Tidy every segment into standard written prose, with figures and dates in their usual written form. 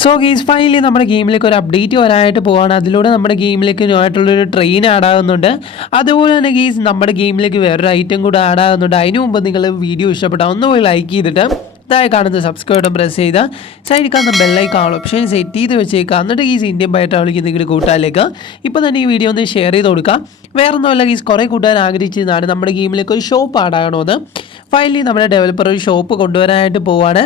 So guys finally നമ്മുടെ ഗെയിമിലേക്ക് ഒരു update വരാനായിട്ട് പോവാണ്. അതിലൂടെ നമ്മുടെ ഗെയിമിലേക്ക് ആയിട്ടുള്ളൊരു ട്രെയിൻ ആഡ് ആകുന്നുണ്ട്. അതുപോലെ തന്നെ ഗെയ്സ് നമ്മുടെ ഗെയിമിലേക്ക് വേറൊരു ഐറ്റം കൂടെ ആഡ് ആകുന്നുണ്ട്. അതിന് മുമ്പ് നിങ്ങൾ വീഡിയോ ഇഷ്ടപ്പെട്ടാൽ ഒന്ന് പോയി ലൈക്ക് ചെയ്തിട്ട് താഴെ കാണുന്ന സബ്സ്ക്രൈബ് ബട്ടൺ പ്രസ് ചെയ്താൽ സൈഡിൽ കാണുന്ന ബെല്ലൈക്കൺ ഓപ്ഷൻ സെറ്റ് ചെയ്ത് വെച്ചേക്കുക. എന്നിട്ട് ഗീസ് ഇന്ത്യൻ ബൈ ട്രാവലിംഗ് നിങ്ങളുടെ കൂട്ടുകാരിലേക്ക് ഇപ്പോൾ തന്നെ ഈ വീഡിയോ ഒന്ന് ഷെയർ ചെയ്ത് കൊടുക്കുക. വേറെ ഒന്നുമല്ല ഗീസ്, കുറേ കൂട്ടുകാർ ആഗ്രഹിച്ചതാണ് നമ്മുടെ ഗെയിമിലേക്ക് ഒരു ഷോപ്പ് ആഡ് ആകണമെന്ന്. ഫൈനലി നമ്മുടെ ഡെവലപ്പർ ഒരു ഷോപ്പ് കൊണ്ടുവരാനായിട്ട് പോവാണ്.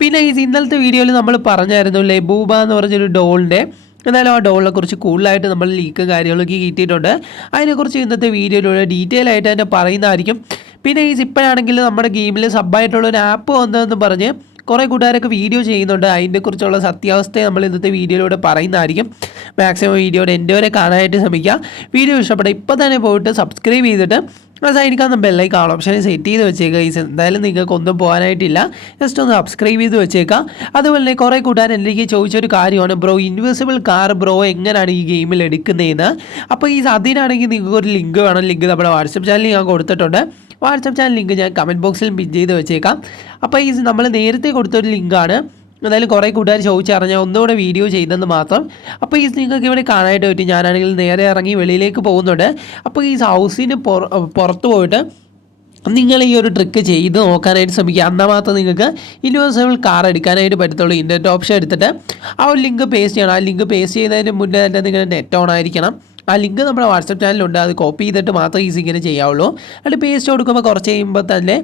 പിന്നെ ഈ ഇന്നലത്തെ വീഡിയോയിൽ നമ്മൾ പറഞ്ഞായിരുന്നു ലബൂബ എന്ന് പറഞ്ഞൊരു ഡോളിൻ്റെ, എന്നാലും ആ ഡോളിനെ കുറിച്ച് കൂടുതലായിട്ട് നമ്മൾ ലീക്ക് കാര്യങ്ങളൊക്കെ കിട്ടിയിട്ടുണ്ട്. അതിനെക്കുറിച്ച് ഇന്നത്തെ വീഡിയോയിലൂടെ ഡീറ്റെയിൽ ആയിട്ട് തന്നെ പറയുന്നതായിരിക്കും. പിന്നെ ഈ ഇപ്പോഴാണെങ്കിൽ നമ്മുടെ ഗെയിമിൽ സബ്ബായിട്ടുള്ളൊരു ആപ്പ് വന്നതെന്ന് പറഞ്ഞ് കുറേ കൂട്ടുകാരൊക്കെ വീഡിയോ ചെയ്യുന്നുണ്ട്. അതിനെക്കുറിച്ചുള്ള സത്യാവസ്ഥയെ നമ്മൾ ഇന്നത്തെ വീഡിയോയിലൂടെ പറയുന്നതായിരിക്കും. മാക്സിമം വീഡിയോയുടെ എൻ്റെ വരെ കാണാനായിട്ട് ശ്രമിക്കുക. വീഡിയോ ഇഷ്ടപ്പെട്ട ഇപ്പോൾ തന്നെ പോയിട്ട് സബ്സ്ക്രൈബ് ചെയ്തിട്ട് സൈഡിൽ ബെല്ലൈക്കൺ ഓപ്ഷൻ സെറ്റ് ചെയ്ത് വെച്ചേക്കുക. എന്തായാലും നിങ്ങൾക്ക് ഒന്നും പോകാനായിട്ടില്ല, ജസ്റ്റ് ഒന്ന് സബ്സ്ക്രൈബ് ചെയ്ത് വെച്ചേക്കാം. അതുപോലെ തന്നെ കുറേ കൂട്ടുകാർ എനിക്ക് ചോദിച്ചൊരു കാര്യമാണ്, ബ്രോ ഇൻവിസിബിൾ കാർ ബ്രോ എങ്ങനെയാണ് ഈ ഗെയിമിൽ എടുക്കുന്നതെന്ന്. അപ്പോൾ അതിനാണെങ്കിൽ നിങ്ങൾക്ക് ഒരു ലിങ്ക് വേണം. ലിങ്ക് നമ്മുടെ വാട്സപ്പ് ചാനലിൽ ഞാൻ കൊടുത്തിട്ടുണ്ട്. വാട്സപ്പ് ചാനൽ ലിങ്ക് ഞാൻ കമൻറ്റ് ബോക്സിൽ പിൻ ചെയ്ത് വെച്ചേക്കാം. അപ്പോൾ നമ്മൾ നേരത്തെ കൊടുത്തൊരു ലിങ്കാണ്. എന്തായാലും കുറേ കൂട്ടുകാർ ചോദിച്ചറിഞ്ഞാൽ ഒന്നുകൂടെ വീഡിയോ ചെയ്തെന്ന് മാത്രം. അപ്പോൾ നിങ്ങൾക്ക് ഇവിടെ കാണാനായിട്ട് പറ്റും. ഞാനാണെങ്കിൽ നേരെ ഇറങ്ങി വെളിയിലേക്ക് പോകുന്നുണ്ട്. അപ്പോൾ ഈ ഹൗസിന് പുറത്ത് പോയിട്ട് നിങ്ങൾ ഈ ഒരു ട്രിക്ക് ചെയ്ത് നോക്കാനായിട്ട് ശ്രമിക്കുക. എന്നാൽ മാത്രം നിങ്ങൾക്ക് ഇൻവിസിബിൾ കാർ എടുക്കാനായിട്ട് പറ്റത്തുള്ളൂ. ഇൻ്റർനെറ്റ് ഓപ്ഷൻ എടുത്തിട്ട് ആ ഒരു ലിങ്ക് പേസ്റ്റ് ചെയ്യണം. ആ ലിങ്ക് പേസ്റ്റ് ചെയ്യുന്നതിന് മുന്നേ തന്നെ നിങ്ങളുടെ നെറ്റ് ഓൺ ആയിരിക്കണം. ആ ലിങ്ക് നമ്മുടെ വാട്സപ്പ് ചാനലുണ്ട്. അത് കോപ്പി ചെയ്തിട്ട് മാത്രമേ ഇങ്ങനെ ചെയ്യാവുള്ളൂ. അത് പേസ്റ്റ് കൊടുക്കുമ്പോൾ കുറച്ച് കഴിയുമ്പോൾ തന്നെ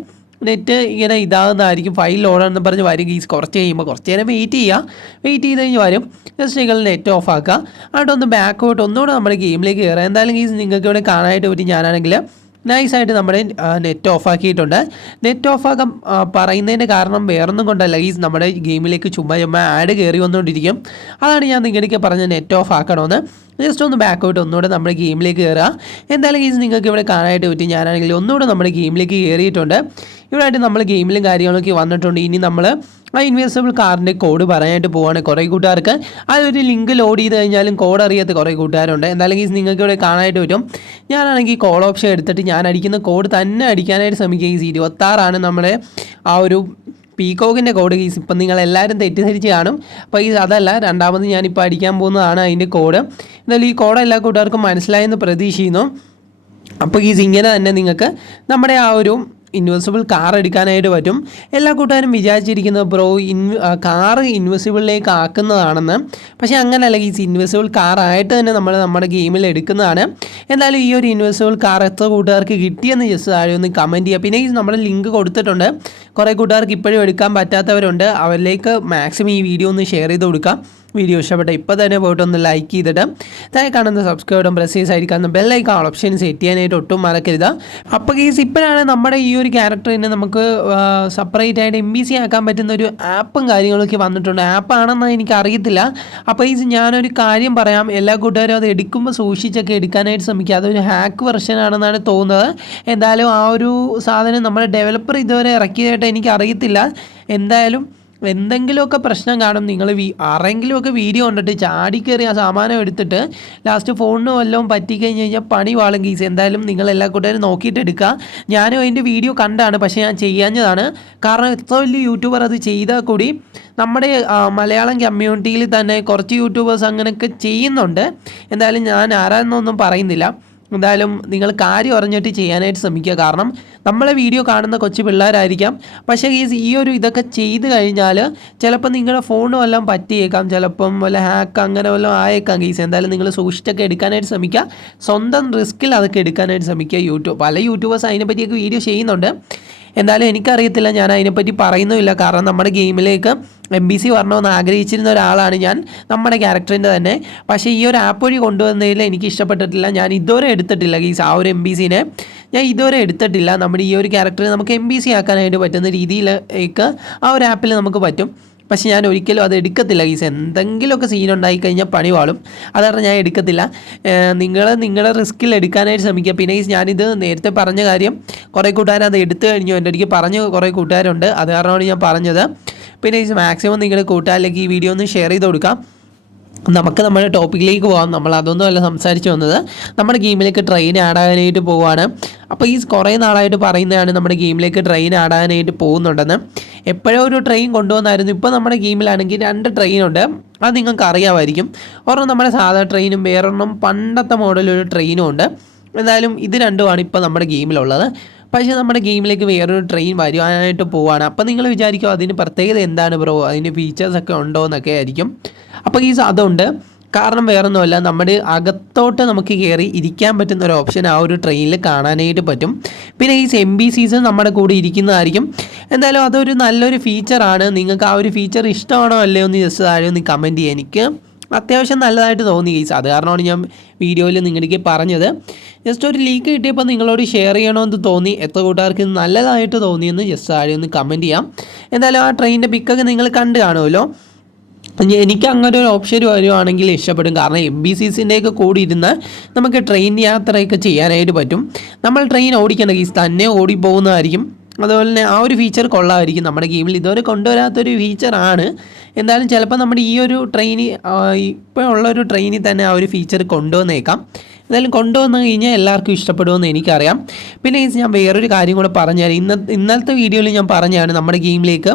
നെറ്റ് ഇങ്ങനെ ഇതാകുന്നതായിരിക്കും. ഫയൽ ഓടാണെന്ന് പറഞ്ഞ് വരും. കുറച്ച് കഴിയുമ്പോൾ കുറച്ച് നേരം വെയിറ്റ് ചെയ്ത് കഴിഞ്ഞ് വരും. ജസ്റ്റ് നിങ്ങൾ നെറ്റ് ഓഫ് ആക്കുക. എന്നിട്ട് ഒന്ന് ബാക്കോട്ട് ഒന്നുകൂടെ നമ്മുടെ ഗെയിമിലേക്ക് കയറുക. എന്തായാലും നിങ്ങൾക്ക് ഇവിടെ കാണാനായിട്ട് പറ്റും. ഞാനാണെങ്കിൽ നൈസായിട്ട് നമ്മുടെ നെറ്റ് ഓഫ് ആക്കിയിട്ടുണ്ട്. നെറ്റ് ഓഫ് ആക്കാൻ പറയുന്നതിൻ്റെ കാരണം വേറൊന്നും കൊണ്ടല്ല, നമ്മുടെ ഗെയിമിലേക്ക് ചുമ്മാ ആഡ് കയറി വന്നുകൊണ്ടിരിക്കും. അതാണ് ഞാൻ നിങ്ങളുടെ പറഞ്ഞ നെറ്റ് ഓഫ് ആക്കണമെന്ന്. ജസ്റ്റ് ഒന്ന് ബാക്കോട്ട് ഒന്നുകൂടെ നമ്മുടെ ഗെയിമിലേക്ക് കയറുക. എന്തായാലും നിങ്ങൾക്ക് ഇവിടെ കാണാനായിട്ട് പറ്റും. ഞാനാണെങ്കിൽ ഒന്നുകൂടെ നമ്മുടെ ഗെയിമിലേക്ക് കയറിയിട്ടുണ്ട്. ഇവിടെ ആയിട്ട് നമ്മൾ ഗെയിമിലും കാര്യങ്ങളൊക്കെ വന്നിട്ടുണ്ട്. ഇനി നമ്മൾ ആ ഇൻവിസിബിൾ കാറിൻ്റെ കോഡ് പറയാനായിട്ട് പോവുകയാണ്. കുറേ കൂട്ടുകാർക്ക് അതൊരു ലിങ്ക് ലോഡ് ചെയ്ത് കഴിഞ്ഞാലും കോഡ് അറിയാത്ത കുറേ കൂട്ടുകാരുണ്ട്. എന്തായാലും നിങ്ങൾക്ക് ഇവിടെ കാണാനായിട്ട് പറ്റും. ഞാനാണെങ്കിൽ കോഡ് ഓപ്ഷൻ എടുത്തിട്ട് ഞാൻ അടിക്കുന്ന കോഡ് തന്നെ അടിക്കാനായിട്ട് ശ്രമിക്കുക. 26 നമ്മുടെ ആ ഒരു പീകോക്കിൻ്റെ കോഡ്. ഇപ്പം നിങ്ങളെല്ലാവരും തെറ്റിദ്ധരിച്ച് കാണും. അപ്പോൾ അതല്ല, രണ്ടാമത് ഞാനിപ്പോൾ അടിക്കാൻ പോകുന്നതാണ് അതിൻ്റെ കോഡ്. എന്നാലും ഈ കോഡ് എല്ലാ കൂട്ടുകാർക്കും മനസ്സിലായെന്ന് പ്രതീക്ഷിക്കുന്നു. അപ്പോൾ ഇങ്ങനെ തന്നെ നിങ്ങൾക്ക് നമ്മുടെ ആ ഒരു ഇൻവിസിബിൾ കാർ എടുക്കാനായിട്ട് പറ്റും. എല്ലാ കൂട്ടുകാരും വിചാരിച്ചിരിക്കുന്നത് ബ്രോ കാറ് ഇൻവിസിബിളിലേക്ക് ആക്കുന്നതാണെന്ന്. പക്ഷേ അങ്ങനെയല്ല, ഇൻവിസിബിൾ കാറായിട്ട് തന്നെ നമ്മുടെ ഗെയിമിൽ എടുക്കുന്നതാണ്. എന്തായാലും ഈ ഒരു ഇൻവിസിബിൾ കാർ എത്ര കൂട്ടുകാർക്ക് കിട്ടിയെന്ന് ജസ്റ്റ് താഴെ ഒന്ന് കമൻറ്റ് ചെയ്യുക. പിന്നെ നമ്മുടെ ലിങ്ക് കൊടുത്തിട്ടുണ്ട്. കുറേ കൂട്ടുകാർക്ക് ഇപ്പോഴും എടുക്കാൻ പറ്റാത്തവരുണ്ട്. അവരിലേക്ക് മാക്സിമം ഈ വീഡിയോ ഒന്ന് ഷെയർ ചെയ്ത് കൊടുക്കാം. വീഡിയോ ഇഷ്ടപ്പെട്ട ഇപ്പോൾ തന്നെ പോയിട്ട് ഒന്ന് ലൈക്ക് ചെയ്തിട്ട് താഴെ കാണുന്ന സബ്സ്ക്രൈബ് ബട്ടൺ പ്രസ് ചെയ്ത് സൈഡിൽ കാണുന്ന ബെല്ലൈക്കൺ ഓപ്ഷൻ സെറ്റ് ചെയ്യാനായിട്ട് ഒട്ടും മറക്കരുത്. അപ്പോൾ ഇപ്പോഴാണ് നമ്മുടെ ഈ ഒരു ക്യാരക്ടറിനെ നമുക്ക് സെപ്പറേറ്റ് ആയിട്ട് MBC ആക്കാൻ പറ്റുന്ന ഒരു ആപ്പും കാര്യങ്ങളൊക്കെ വന്നിട്ടുണ്ട്. ആപ്പാണെന്ന് എനിക്ക് അറിയത്തില്ല. അപ്പോൾ ഞാനൊരു കാര്യം പറയാം, എല്ലാ കൂട്ടുകാരും അത് എടുക്കുമ്പോൾ സൂക്ഷിച്ചൊക്കെ എടുക്കാനായിട്ട് ശ്രമിക്കുക. അതൊരു ഹാക്ക് വെർഷൻ ആണെന്നാണ് തോന്നുന്നത്. എന്തായാലും ആ ഒരു സാധനം നമ്മുടെ ഡെവലപ്പർ ഇതുവരെ ഇറക്കിയതായിട്ട് എനിക്ക് അറിയത്തില്ല. എന്തായാലും എന്തെങ്കിലുമൊക്കെ പ്രശ്നം കാണും. നിങ്ങൾ ആരെങ്കിലുമൊക്കെ വീഡിയോ കണ്ടിട്ട് ചാടിക്കയറി ആ സാമാനം എടുത്തിട്ട് ലാസ്റ്റ് ഫോണിന് വല്ലതും പറ്റിക്കഴിഞ്ഞ് കഴിഞ്ഞാൽ പണി വാളും കേസ്. എന്തായാലും നിങ്ങളെല്ലാ കൂട്ടുകാരും നോക്കിയിട്ട് എടുക്കുക. ഞാനും അതിൻ്റെ വീഡിയോ കണ്ടാണ്, പക്ഷേ ഞാൻ ചെയ്യാഞ്ഞതാണ്. കാരണം എത്ര വലിയ യൂട്യൂബർ അത് ചെയ്താൽ കൂടി നമ്മുടെ മലയാളം കമ്മ്യൂണിറ്റിയിൽ തന്നെ കുറച്ച് യൂട്യൂബേഴ്സ് അങ്ങനെയൊക്കെ ചെയ്യുന്നുണ്ട്. എന്തായാലും ഞാൻ ആരാന്നൊന്നും പറയുന്നില്ല. എന്തായാലും നിങ്ങൾ കാര്യം അറിഞ്ഞിട്ട് ചെയ്യാനായിട്ട് ശ്രമിക്കുക. കാരണം നമ്മളെ വീഡിയോ കാണുന്ന കൊച്ചു പിള്ളേരായിരിക്കാം. പക്ഷേ ഈ ഒരു ഇതൊക്കെ ചെയ്ത് കഴിഞ്ഞാൽ ചിലപ്പോൾ നിങ്ങളുടെ ഫോണ് വല്ലതും പറ്റിയേക്കാം. ചിലപ്പം വല്ല ഹാക്ക് അങ്ങനെ വല്ലതും ആയേക്കാം കേസ്. എന്തായാലും നിങ്ങൾ സൂക്ഷിച്ചൊക്കെ എടുക്കാനായിട്ട് ശ്രമിക്കുക. സ്വന്തം റിസ്കിൽ അതൊക്കെ എടുക്കാനായിട്ട് ശ്രമിക്കുക. പല യൂട്യൂബേഴ്സ് അതിനെപ്പറ്റിയൊക്കെ വീഡിയോ ചെയ്യുന്നുണ്ട്. എന്തായാലും എനിക്കറിയത്തില്ല, ഞാൻ അതിനെപ്പറ്റി പറയുന്നുമില്ല. കാരണം നമ്മുടെ ഗെയിമിലേക്ക് MBC വരണമെന്ന് ആഗ്രഹിച്ചിരുന്ന ഒരാളാണ് ഞാൻ, നമ്മുടെ ക്യാരക്ടറിൻ്റെ തന്നെ. പക്ഷേ ഈ ഒരു ആപ്പ് വഴി കൊണ്ടുവന്നതിൽ എനിക്ക് ഇഷ്ടപ്പെട്ടിട്ടില്ല. ഞാൻ ഇതുവരെ എടുത്തിട്ടില്ല ആ ഒരു MBCനെ ഞാൻ ഇതുവരെ എടുത്തിട്ടില്ല. നമ്മുടെ ഈ ഒരു ക്യാരക്ടറിനെ നമുക്ക് MBC ആക്കാനായിട്ട് പറ്റുന്ന രീതിയിലേക്ക് ആ ഒരു ആപ്പിൽ നമുക്ക് പറ്റും. പക്ഷേ ഞാൻ ഒരിക്കലും അത് എടുക്കത്തില്ല എന്തെങ്കിലുമൊക്കെ സീൻ ഉണ്ടായിക്കഴിഞ്ഞാൽ പണി വാളും. അതാണ് ഞാൻ എടുക്കത്തില്ല. നിങ്ങളുടെ റിസ്കിൽ എടുക്കാനായിട്ട് ശ്രമിക്കുക. പിന്നെ ഞാനിത് നേരത്തെ പറഞ്ഞ കാര്യം കുറേ കൂട്ടുകാർ അത് എടുത്തു കഴിഞ്ഞു. എൻ്റെ അടുത്ത് പറഞ്ഞ കുറേ കൂട്ടുകാരുണ്ട്. അത് കാരണമാണ് ഞാൻ പറഞ്ഞത്. പിന്നെ മാക്സിമം നിങ്ങളുടെ കൂട്ടുകാരിലേക്ക് ഈ വീഡിയോ ഒന്ന് ഷെയർ ചെയ്ത് കൊടുക്കാം. നമുക്ക് നമ്മുടെ ടോപ്പിക്കിലേക്ക് പോകാം. നമ്മൾ അതൊന്നുമല്ല സംസാരിച്ച് വന്നത്, നമ്മുടെ ഗെയിമിലേക്ക് ട്രെയിൻ ആടാനായിട്ട് പോവുകയാണ്. അപ്പോൾ ഈ കുറേ നാളായിട്ട് പറയുന്നതാണ് നമ്മുടെ ഗെയിമിലേക്ക് ട്രെയിൻ ആടാനായിട്ട് പോകുന്നുണ്ടെന്ന്. എപ്പോഴും ഒരു ട്രെയിൻ കൊണ്ടുവന്നായിരുന്നു. ഇപ്പോൾ നമ്മുടെ ഗെയിമിലാണെങ്കിൽ 2 ട്രെയിനുണ്ട്. അത് നിങ്ങൾക്ക് അറിയാമായിരിക്കും. ഒരെണ്ണം നമ്മുടെ സാധാ ട്രെയിനും വേറൊരെണ്ണം പണ്ടത്തെ മോഡലൊരു ട്രെയിനും ഉണ്ട്. എന്തായാലും ഇത് രണ്ടുമാണ് ഇപ്പോൾ നമ്മുടെ ഗെയിമിലുള്ളത്. പക്ഷേ നമ്മുടെ ഗെയിമിലേക്ക് വേറൊരു ട്രെയിൻ വരുവാനായിട്ട് പോവുകയാണ്. അപ്പോൾ നിങ്ങൾ വിചാരിക്കും അതിന് പ്രത്യേകത എന്താണ് ബ്രോ, അതിന് ഫീച്ചേഴ്സൊക്കെ ഉണ്ടോ എന്നൊക്കെ ആയിരിക്കും. അപ്പോൾ ഈ അതുണ്ട്. കാരണം വേറൊന്നുമല്ല, നമ്മുടെ അകത്തോട്ട് നമുക്ക് കയറി ഇരിക്കാൻ പറ്റുന്ന ഒരു ഓപ്ഷൻ ആ ഒരു ട്രെയിനിൽ കാണാനായിട്ട് പറ്റും. പിന്നെ ഈ MBCs നമ്മുടെ കൂടെ ഇരിക്കുന്നതായിരിക്കും. എന്തായാലും അതൊരു നല്ലൊരു ഫീച്ചറാണ്. നിങ്ങൾക്ക് ആ ഒരു ഫീച്ചർ ഇഷ്ടമാണോ അല്ലയോ എന്ന് ജസ്റ്റ് താഴെ ഒന്ന് കമൻറ്റ് ചെയ്യുക. എനിക്ക് അത്യാവശ്യം നല്ലതായിട്ട് തോന്നി ഗൈസ്. അത് കാരണമാണ് ഞാൻ വീഡിയോയിൽ നിങ്ങൾക്ക് പറഞ്ഞത്. ജസ്റ്റ് ഒരു ലീക്ക് കിട്ടിയപ്പോൾ നിങ്ങളോട് ഷെയർ ചെയ്യണമെന്ന് തോന്നി. എത്ര കൂട്ടുകാർക്ക് ഇത് നല്ലതായിട്ട് തോന്നിയെന്ന് ജസ്റ്റ് താഴെ ഒന്ന് കമൻറ്റ് ചെയ്യാം. എന്തായാലും ആ ട്രെയിനിൻ്റെ പിക്കൊക്കെ നിങ്ങൾ കണ്ടു കാണുമല്ലോ. എനിക്ക് അങ്ങനെ ഒരു ഓപ്ഷൻ വരുവാണെങ്കിൽ ഇഷ്ടപ്പെടും. കാരണം MBCസിൻ്റെയൊക്കെ കൂടി ഇരുന്ന് നമുക്ക് ട്രെയിൻ യാത്രയൊക്കെ ചെയ്യാനായിട്ട് പറ്റും. നമ്മൾ ട്രെയിൻ ഓടിക്കേണ്ട ഗൈസ്, തന്നെ ഓടിപ്പോകുന്നതായിരിക്കും. അതുപോലെ തന്നെ ആ ഒരു ഫീച്ചർ കൊള്ളാമായിരിക്കും. നമ്മുടെ ഗെയിമിൽ ഇതുവരെ കൊണ്ടുവരാത്തൊരു ഫീച്ചറാണ്. എന്തായാലും ചിലപ്പോൾ നമ്മുടെ ഈ ഒരു ട്രെയിനിൽ ഇപ്പോൾ ഉള്ളൊരു ട്രെയിനിൽ തന്നെ ആ ഒരു ഫീച്ചർ കൊണ്ടുവന്നേക്കാം. എന്തായാലും കൊണ്ടുവന്നു കഴിഞ്ഞാൽ എല്ലാവർക്കും ഇഷ്ടപ്പെടുമെന്ന് എനിക്കറിയാം. പിന്നെ ഞാൻ വേറൊരു കാര്യം കൂടെ പറഞ്ഞുതരാം. ഇന്നലത്തെ വീഡിയോയിൽ ഞാൻ പറഞ്ഞാണ് നമ്മുടെ ഗെയിമിലേക്ക്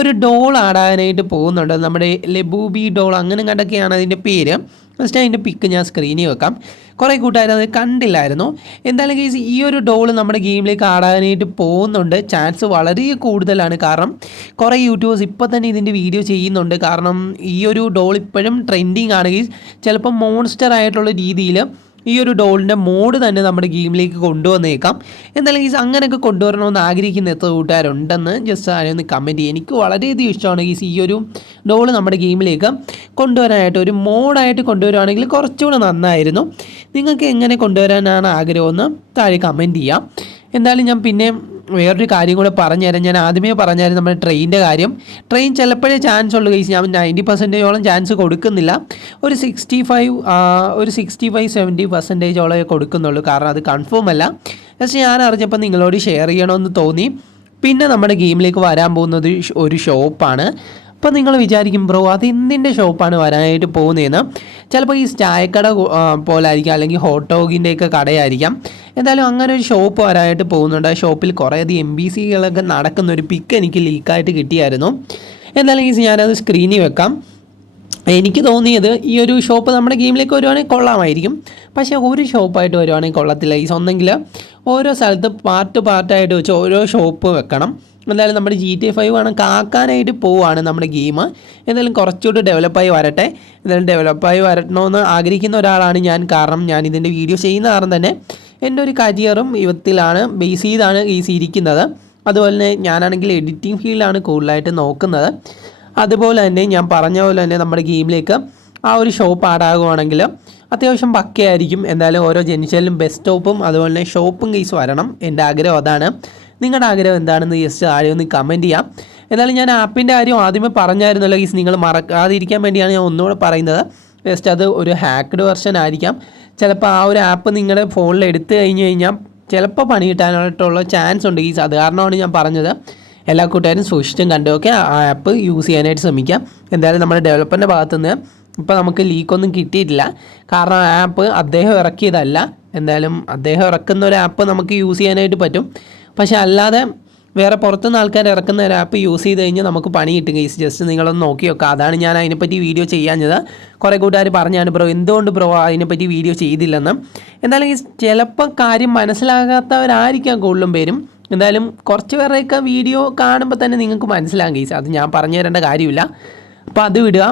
ഒരു ഡോൾ ആടാനായിട്ട് പോകുന്നുണ്ട്. നമ്മുടെ ലബൂബി ഡോൾ അങ്ങനെ കണ്ടൊക്കെയാണ് അതിൻ്റെ പേര്. ഫസ്റ്റ് അതിൻ്റെ പിക്ക് ഞാൻ സ്ക്രീനിൽ വെക്കാം. കുറേ കൂട്ടുകാർ അത് കണ്ടില്ലായിരുന്നു. എന്തായാലും കേസ് ഈ ഒരു ഡോൾ നമ്മുടെ ഗെയിമിലേക്ക് ആടാനായിട്ട് പോകുന്നുണ്ട്. ചാൻസ് വളരെ കൂടുതലാണ്. കാരണം കുറേ യൂട്യൂബേഴ്സ് ഇപ്പോൾ തന്നെ ഇതിൻ്റെ വീഡിയോ ചെയ്യുന്നുണ്ട്. കാരണം ഈ ഒരു ഡോൾ ഇപ്പോഴും ട്രെൻഡിങ് ആണ് കേസ്. ചിലപ്പോൾ മോൺസ്റ്റർ ആയിട്ടുള്ള രീതിയിൽ ഈ ഒരു ഡോളിൻ്റെ മോഡ് തന്നെ നമ്മുടെ ഗെയിമിലേക്ക് കൊണ്ടുവന്നേക്കാം. എന്തായാലും ഗീസ് അങ്ങനെയൊക്കെ കൊണ്ടുവരണമെന്ന് ആഗ്രഹിക്കുന്ന എത്ര കൂട്ടുകാരുണ്ടെന്ന് ജസ്റ്റ് അതിനൊന്ന് കമൻറ്റ് ചെയ്യും. എനിക്ക് വളരെയധികം ഇഷ്ടമാണ് ഗീസ് ഈ ഒരു ഡോൾ നമ്മുടെ ഗെയിമിലേക്ക് കൊണ്ടുവരാനായിട്ട്. ഒരു മോഡായിട്ട് കൊണ്ടുവരുവാണെങ്കിൽ കുറച്ചുകൂടെ നന്നായിരുന്നു. നിങ്ങൾക്ക് എങ്ങനെ കൊണ്ടുവരാനാണ് ആഗ്രഹമെന്ന് താഴെ കമൻറ്റ് ചെയ്യാം. എന്തായാലും ഞാൻ പിന്നെ വേറൊരു കാര്യം കൂടെ പറഞ്ഞുതരാം. ഞാൻ ആദ്യമേ പറഞ്ഞായിരുന്നു നമ്മുടെ ട്രെയിനിൻ്റെ കാര്യം. ട്രെയിൻ ചിലപ്പോഴേ ചാൻസ് ഉള്ളൂ കേസ്. ഞാൻ 90% ചാൻസ് കൊടുക്കുന്നില്ല. ഒരു 65-70% കൊടുക്കുന്നുള്ളൂ. കാരണം അത് കൺഫേം അല്ല. പക്ഷേ ഞാൻ അറിഞ്ഞപ്പോൾ നിങ്ങളോട് ഷെയർ ചെയ്യണമെന്ന് തോന്നി. പിന്നെ നമ്മുടെ ഗെയിമിലേക്ക് വരാൻ പോകുന്നത് ഒരു ഷോപ്പാണ്. അപ്പോൾ നിങ്ങൾ വിചാരിക്കും ബ്രോ അത് എന്തിൻ്റെ ഷോപ്പാണ് വരാനായിട്ട് പോകുന്നതെന്ന്. ചിലപ്പോൾ ഈ ചായക്കട പോലായിരിക്കാം, അല്ലെങ്കിൽ ഹോട്ട് ഡോഗിൻ്റെയൊക്കെ കടയായിരിക്കാം. എന്തായാലും അങ്ങനെ ഒരു ഷോപ്പ് വരാനായിട്ട് പോകുന്നുണ്ട്. ആ ഷോപ്പിൽ കുറേയധികം MBCകളൊക്കെ നടക്കുന്നൊരു പിക്ക് എനിക്ക് ലീക്കായിട്ട് കിട്ടിയായിരുന്നു. എന്തായാലും ഞാനത് സ്ക്രീനിൽ വെക്കാം. എനിക്ക് തോന്നിയത് ഈ ഒരു ഷോപ്പ് നമ്മുടെ ഗെയിമിലേക്ക് വരുവാണെങ്കിൽ കൊള്ളാമായിരിക്കും. പക്ഷേ ഒരു ഷോപ്പായിട്ട് വരുവാണെങ്കിൽ കൊള്ളത്തില്ല. ഒന്നെങ്കിൽ ഓരോ സ്ഥലത്ത് പാർട്ടായിട്ട് വെച്ച് ഓരോ ഷോപ്പ് വെക്കണം. എന്തായാലും നമ്മുടെ GTA 5 വേണം കാക്കാനായിട്ട് പോവുകയാണ് നമ്മുടെ ഗെയിം. എന്തായാലും കുറച്ചുകൂടി ഡെവലപ്പായി വരട്ടെ. എന്തായാലും ഡെവലപ്പായി വരണമെന്ന് ആഗ്രഹിക്കുന്ന ഒരാളാണ് ഞാൻ. കാരണം ഞാൻ ഇതിൻ്റെ വീഡിയോ ചെയ്യുന്ന കാരണം തന്നെ എൻ്റെ ഒരു കരിയറും യുവത്തിലാണ് ബേസ് ചെയ്താണ് ഇരിക്കുന്നത്. അതുപോലെ തന്നെ ഞാനാണെങ്കിൽ എഡിറ്റിംഗ് ഫീൽഡാണ് കൂടുതലായിട്ട് നോക്കുന്നത്. അതുപോലെ തന്നെ ഞാൻ പറഞ്ഞ പോലെ തന്നെ നമ്മുടെ ഗെയിമിലേക്ക് ആ ഒരു ഷോപ്പ് ആഡാകുവാണെങ്കിൽ അത്യാവശ്യം പക്കയായിരിക്കും. എന്തായാലും ഓരോ ജംഗ്ഷനിലും ബസ് സ്റ്റോപ്പും അതുപോലെ തന്നെ ഷോപ്പും കേസ് വരണം. എൻ്റെ ആഗ്രഹം അതാണ്. നിങ്ങളുടെ ആഗ്രഹം എന്താണെന്ന് ജസ്റ്റ് ആദ്യം ഒന്ന് കമൻറ്റ് ചെയ്യാം. എന്നാലും ഞാൻ ആപ്പിൻ്റെ കാര്യം ആദ്യമേ പറഞ്ഞായിരുന്നല്ലോ ഗീസ്, നിങ്ങൾ മറക്കാതിരിക്കാൻ വേണ്ടിയാണ് ഞാൻ ഒന്നുകൂടെ പറയുന്നത്. ജസ്റ്റ് അത് ഒരു ഹാക്ക്ഡ് വെർഷൻ ആയിരിക്കാം. ചിലപ്പോൾ ആ ഒരു ആപ്പ് നിങ്ങളുടെ ഫോണിൽ എടുത്തു കഴിഞ്ഞാൽ ചിലപ്പോൾ പണി കിട്ടാനായിട്ടുള്ള ചാൻസ് ഉണ്ട് ഗീസ്. അത് കാരണമാണ് ഞാൻ പറഞ്ഞത്. എല്ലാ കൂട്ടുകാരും സൂക്ഷിച്ചും കണ്ടുമൊക്കെ ആ ആപ്പ് യൂസ് ചെയ്യാനായിട്ട് ശ്രമിക്കാം. എന്തായാലും നമ്മുടെ ഡെവലപ്പറിൻ്റെ ഭാഗത്തുനിന്ന് ഇപ്പോൾ നമുക്ക് ലീക്കൊന്നും കിട്ടിയിട്ടില്ല. കാരണം ആ ആപ്പ് അദ്ദേഹം ഇറക്കിയതല്ല. എന്തായാലും അദ്ദേഹം ഇറക്കുന്ന ഒരു ആപ്പ് നമുക്ക് യൂസ് ചെയ്യാനായിട്ട് പറ്റും. പക്ഷേ അല്ലാതെ വേറെ പുറത്തുനിന്ന് ആൾക്കാർ ഇറക്കുന്ന ഒരു ആപ്പ് യൂസ് ചെയ്ത് കഴിഞ്ഞാൽ നമുക്ക് പണി കിട്ടും ഗൈസ്. ജസ്റ്റ് നിങ്ങളൊന്ന് നോക്കി വെക്കുക. അതാണ് ഞാൻ അതിനെപ്പറ്റി വീഡിയോ ചെയ്യാഞ്ഞത്. കുറേ കൂട്ടുകാർ പറഞ്ഞാണ് ബ്രോ എന്തുകൊണ്ട് ബ്രോ അതിനെപ്പറ്റി വീഡിയോ ചെയ്തില്ലെന്ന്. എന്തായാലും ഈ ചിലപ്പോൾ കാര്യം മനസ്സിലാകാത്തവരായിരിക്കാം കൂടുതലും പേരും. എന്തായാലും കുറച്ച് പേരുടെയൊക്കെ വീഡിയോ കാണുമ്പോൾ തന്നെ നിങ്ങൾക്ക് മനസ്സിലാകും ഗൈസ്. അത് ഞാൻ പറഞ്ഞു തരേണ്ട കാര്യമില്ല. അപ്പോൾ അത് വിടുക.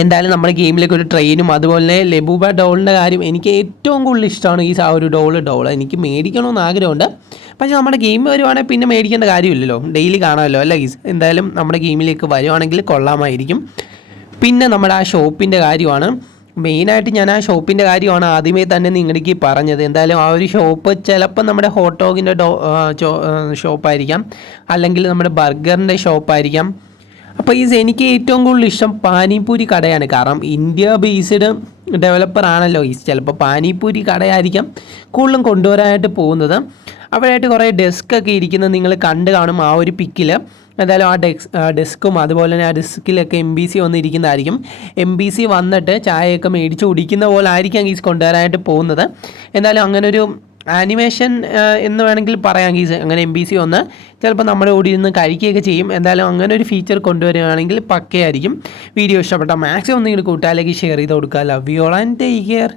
എന്തായാലും നമ്മുടെ ഗെയിമിലേക്ക് ഒരു ട്രെയിനും അതുപോലെ ലബൂബ ഡോളിൻ്റെ കാര്യം എനിക്ക് ഏറ്റവും കൂടുതൽ ഇഷ്ടമാണ്. ആ ഒരു ഡോൾ എനിക്ക് മേടിക്കണമെന്ന് ആഗ്രഹമുണ്ട്. പക്ഷേ നമ്മുടെ ഗെയിം വരുവാണെങ്കിൽ പിന്നെ മേടിക്കേണ്ട കാര്യമില്ലല്ലോ, ഡെയിലി കാണാമല്ലോ അല്ലേ ഗീസ്. എന്തായാലും നമ്മുടെ ഗെയിമിലേക്ക് വരുവാണെങ്കിൽ കൊള്ളാമായിരിക്കും. പിന്നെ നമ്മുടെ ആ ഷോപ്പിൻ്റെ കാര്യമാണ് മെയിനായിട്ട്. ഞാൻ ആ ഷോപ്പിൻ്റെ കാര്യമാണ് ആദ്യമേ തന്നെ നിങ്ങൾക്ക് പറഞ്ഞത്. എന്തായാലും ആ ഒരു ഷോപ്പ് ചിലപ്പോൾ നമ്മുടെ ഹോട്ട് ഡോഗിൻ്റെ ഷോപ്പായിരിക്കാം, അല്ലെങ്കിൽ നമ്മുടെ ബർഗറിൻ്റെ ഷോപ്പായിരിക്കാം. അപ്പോൾ എനിക്ക് ഏറ്റവും കൂടുതൽ ഇഷ്ടം പാനിപൂരി കടയാണ്. കാരണം ഇന്ത്യ ബേസ്ഡ് ഡെവലപ്പർ ആണല്ലോ ചിലപ്പോൾ പാനിപൂരി കടയായിരിക്കാം കൂടുതലും കൊണ്ടുവരാനായിട്ട് പോകുന്നത്. അവിടെയായിട്ട് കുറേ ഡെസ്ക്കൊക്കെ ഇരിക്കുന്നത് നിങ്ങൾ കണ്ടു കാണും ആ ഒരു പിക്കിൽ. എന്തായാലും ആ ഡെസ്കും അതുപോലെ തന്നെ ആ ഡെസ്കിലൊക്കെ MBC വന്നിരിക്കുന്നതായിരിക്കും. MBC വന്നിട്ട് ചായയൊക്കെ മേടിച്ച് കുടിക്കുന്ന പോലെ ആയിരിക്കാം ഗീസ് കൊണ്ടുവരാനായിട്ട് പോകുന്നത്. എന്തായാലും അങ്ങനൊരു ആനിമേഷൻ എന്ന് വേണമെങ്കിൽ പറയാം ഗീസ്. അങ്ങനെ MBC വന്ന് ചിലപ്പോൾ നമ്മുടെ കൂടി ഇരുന്ന് കഴിക്കുകയൊക്കെ ചെയ്യും. എന്തായാലും അങ്ങനെ ഒരു ഫീച്ചർ കൊണ്ടുവരികയാണെങ്കിൽ പക്കയായിരിക്കും. വീഡിയോ ഇഷ്ടപ്പെട്ട മാക്സിമം നിങ്ങൾ കൂട്ടുകാരിലേക്ക് ഷെയർ ചെയ്ത് കൊടുക്കുക. Love you all and take care.